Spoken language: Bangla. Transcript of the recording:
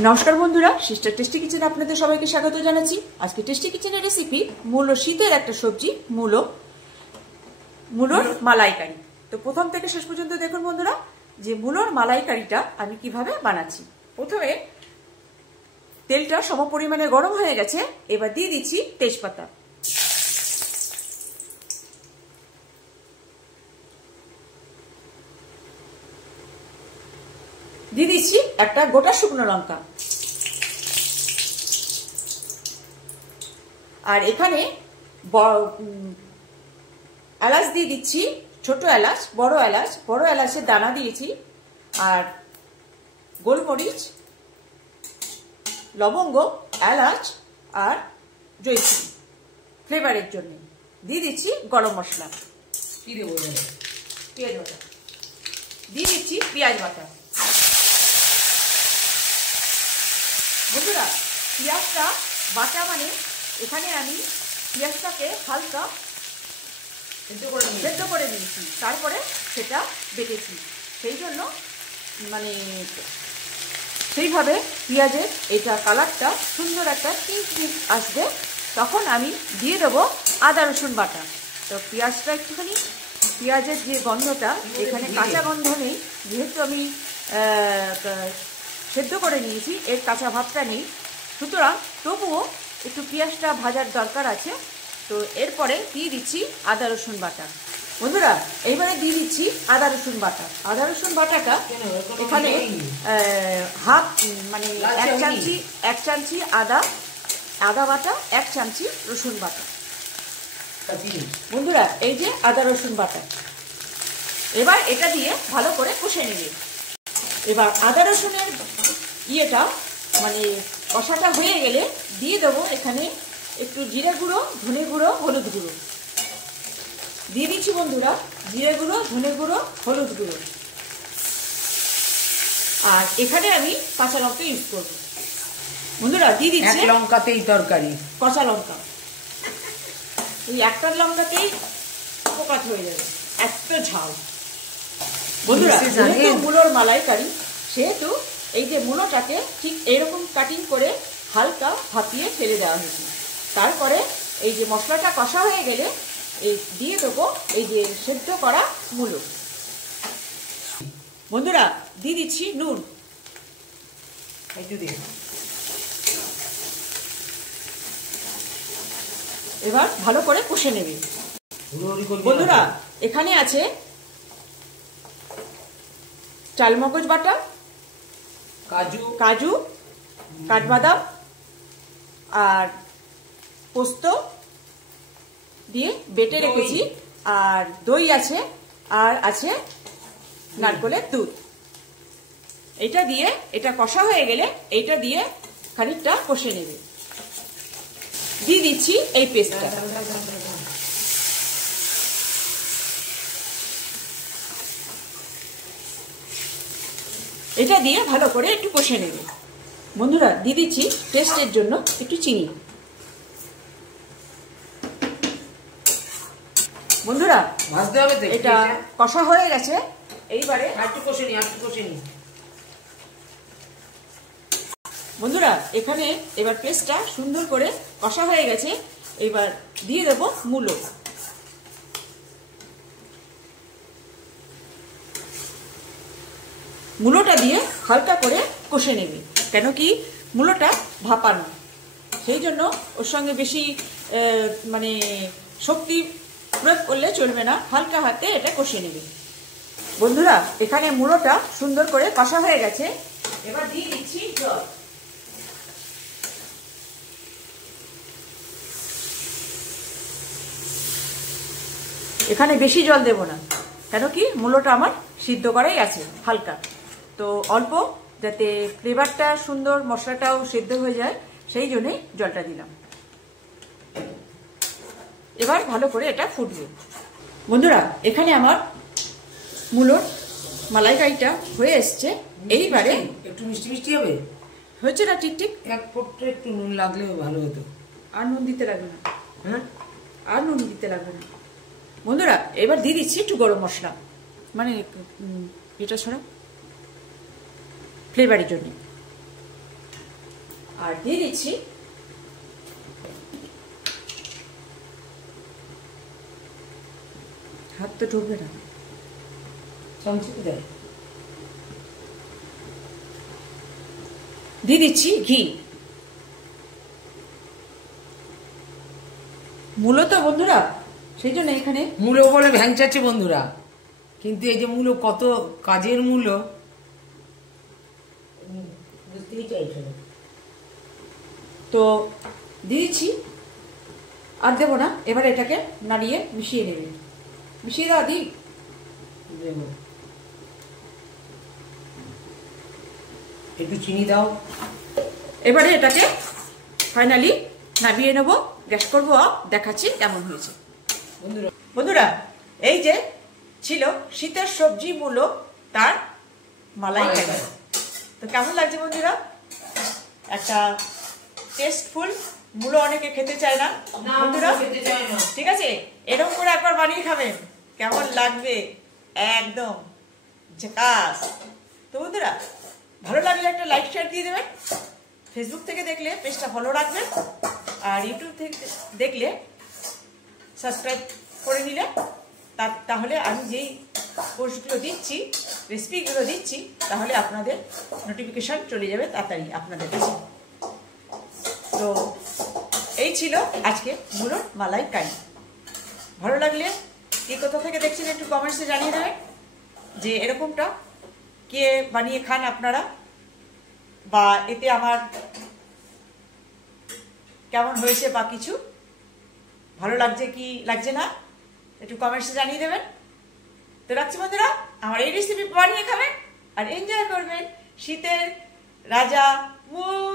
নমস্কার বন্ধুরা, সিস্টার টেস্টি কিচেনে আপনাদের সবাইকে স্বাগত জানাচ্ছি। আজকে টেস্টি কিচেনের রেসিপি মূলো, শীতের একটা সবজি মূলোর মালাইকারি। তো প্রথম থেকে শেষ পর্যন্ত দেখুন বন্ধুরা যে মূলোর মালাইকারিটা আমি কিভাবে বানাচ্ছি। প্রথমে তেলটা সম পরিমাণে গরম হয়ে গেছে, এবার দিয়ে দিচ্ছি তেজপাতা। দিয়ে দিচ্ছি একটা গোটা শুকনো লঙ্কা, আর এখানে এলাচ দিয়ে দিচ্ছি, ছোট এলাচ, বড় এলাচের দানা দিয়েছি, আর গোলমরিচ, লবঙ্গ, এলাচ আর জয়িত্রী ফ্লেভারের জন্য। দিয়ে দিচ্ছি গরম মশলা, পেঁয়াজ বাটা, দিয়ে দিচ্ছি পেঁয়াজ বাটা। বন্ধুরা, পেঁয়াজটা বাটা মানে এখানে আমি পেঁয়াজটাকে হালকা সেদ্ধ করে নিয়েছি, তারপরে সেটা বেটেছি। সেই জন্য মানে সেইভাবে পেঁয়াজের এটা কালারটা সুন্দর একটা পিঙ্ক আসবে, তখন আমি দিয়ে দেবো আদা রসুন বাটা। তো পেঁয়াজটা একটুখানি, পেঁয়াজের যে গন্ধটা এখানে কাঁচা গন্ধ নেই, যেহেতু আমি সেদ্ধ করে নিয়েছি, এর কাঁচা ভাবটা নেই, সুতরাং তবুও একটু পেঁয়াজটা ভাজার দরকার আছে। তো এরপরে দিয়ে দিচ্ছি আদা রসুন বাটা। বন্ধুরা, এইবারে দিয়ে দিচ্ছি আদা রসুন বাটা। আদা রসুন বাটাটা এখানে হাফ মানে এক চামচি আদা বাটা, 1 চামচি রসুন বাটা। বন্ধুরা, এই যে আদা রসুন বাটা, এবার এটা দিয়ে ভালো করে কষে নেবে। এবার আদা রসুনের ইয়েটা মানে কষাটা হয়ে গেলে দিয়ে দেবো এখানে একটু জিরে গুঁড়ো, ধনে গুঁড়ো, হলুদ গুঁড়ো দিয়ে দিচ্ছি। বন্ধুরা, জিরে গুঁড়ো, ধনে গুঁড়ো, হলুদ গুঁড়ো, আর এখানে আমি কাঁচা লঙ্কা ইউজ করব। বন্ধুরা, দিয়ে দিচ্ছি লঙ্কাতেই তরকারি, কাঁচা লঙ্কা, ওই একটা লঙ্কাতেই পোকাত হয়ে যাবে, এত ঝাল। বন্ধুরা, যেহেতু মূলোর মালাইকারি, সেহেতু এই যে মূলোটাকে ঠিক এরকম কাটিং করে হালকা ভাপিয়ে ফেলে দেওয়া হয়েছে। তারপরে এই যে মশলাটা কষা হয়ে গেলে এই দিয়ে দেবো এই যে সেদ্ধ করা মূলো। বন্ধুরা, দিয়ে দিচ্ছি নুন, এবার ভালো করে কষে নেবে। বন্ধুরা, এখানে আছে চালমগজ বাটা, কাজু, কাঠবাদাম আর পোস্ত দিয়ে বেটে রেখেছি, আর দই আছে, আর আছে নারকেলের দুধ। এটা দিয়ে, এটা কষা হয়ে গেলে এইটা দিয়ে খানিকটা কষে নেবে। দিয়ে দিচ্ছি এই পেস্টটা। এটা দিয়ে ভালো করে একটু কষে নেবে। বন্ধুরা, দিয়ে দিচ্ছি টেস্টের জন্য একটু চিনি। বন্ধুরা, এটা কষা হয়ে গেছে, এইবারে বন্ধুরা এখানে এবার পেস্টটা সুন্দর করে কষা হয়ে গেছে, এবার দিয়ে দেবো মূলো। মূলোটা দিয়ে হালকা করে কষে নেবে, কেন কি মূলোটা ভাপানো, সেই জন্য ওর সঙ্গে বেশি মানে শক্তি প্রয়োগ করলে চলবে না, হালকা হাতে এটা কষে নেবে। বন্ধুরা, এখানে মূলোটা সুন্দর করে কষা হয়ে গেছে, এবার দিয়ে দিচ্ছি জল। এখানে বেশি জল দেব না, কেন কি মূলোটা আমার সিদ্ধ করাই আছে হালকা, তো অল্প, যাতে ফ্লেভারটা সুন্দর, মশলাটাও সিদ্ধ হয়ে যায়, সেই জন্যই জলটা দিলাম। এবার ভালো করে এটা ফুটবে। বন্ধুরা, এখানে আমার মূলোর মালাইকারিটা হয়ে এসছে। এইবারে একটু মিষ্টি মিষ্টি হবে, হয়েছে না? ঠিক এক ফোঁটা একটু নুন লাগলেও ভালো হতো। আর নুন দিতে লাগবে না, আর নুন দিতে লাগবে না। বন্ধুরা, এবার দিয়ে দিচ্ছি একটু গরম মশলা, মানে এটা ছড়া ফ্লেভারের জন্য। আর দিয়ে দিচ্ছি হাত তো ঢুকবে না, চামচিতে দেয়। দিয়ে দিচ্ছি ঘি। মূলত বন্ধুরা সেই জন্য এখানে মূলো বলে ভ্যাংচাচ্ছে বন্ধুরা, কিন্তু এই যে মূলো কত কাজের মূলো বুঝতেই চাইছো না। তো দিয়ে দিচ্ছি, আর দেবো না। এবার এটাকে নাড়িয়ে মিশিয়ে নেবে। মিশিয়ে দাও দি। দেবো একটু চিনি দাও। এবারে এটাকে ফাইনালি নামিয়ে নেবো, গ্যাস করবো, দেখাচ্ছি কেমন হয়েছে। বন্ধুরা এই যে ছিল শীতের সবজি মূলো, তার মালাইকারি। তো কেমন লাগছে বন্ধুরা? একটা টেস্টফুল। মূলো অনেকে খেতে চায় না বন্ধুরা, ঠিক আছে, এরকম করে একবার বানিয়ে খাবেন, কেমন লাগবে, একদম ঝাকাস। তো বন্ধুরা ভালো লাগলে একটা লাইক শেয়ার দিয়ে দেবেন। ফেসবুক থেকে দেখলে পেজটা ফলো রাখবেন, আর ইউটিউব থেকে দেখলে সাবস্ক্রাইব করে নিলে তাহলে আমি যেই পোস্টগুলো দিচ্ছি, রেসিপিগুলো দিচ্ছি, তাহলে আপনাদের নোটিফিকেশন চলে যাবে তাড়াতাড়ি আপনাদের কাছে। তো এই ছিল আজকে মূলোর মালাইকারি। ভালো লাগলে কে কোথা থেকে দেখছেন একটু কমেন্টসে জানিয়ে দেবেন যে এরকমটা কে বানিয়ে খান আপনারা, বা এতে আমার কেমন হয়েছে বা কিছু ভালো লাগছে কি লাগছে না একটু কমেন্টসে জানিয়ে দেবেন। তো রাখছি বন্ধুরা, আমার এই রেসিপি বানিয়ে খাবেন আর এনজয় করবেন শীতের রাজা মূল।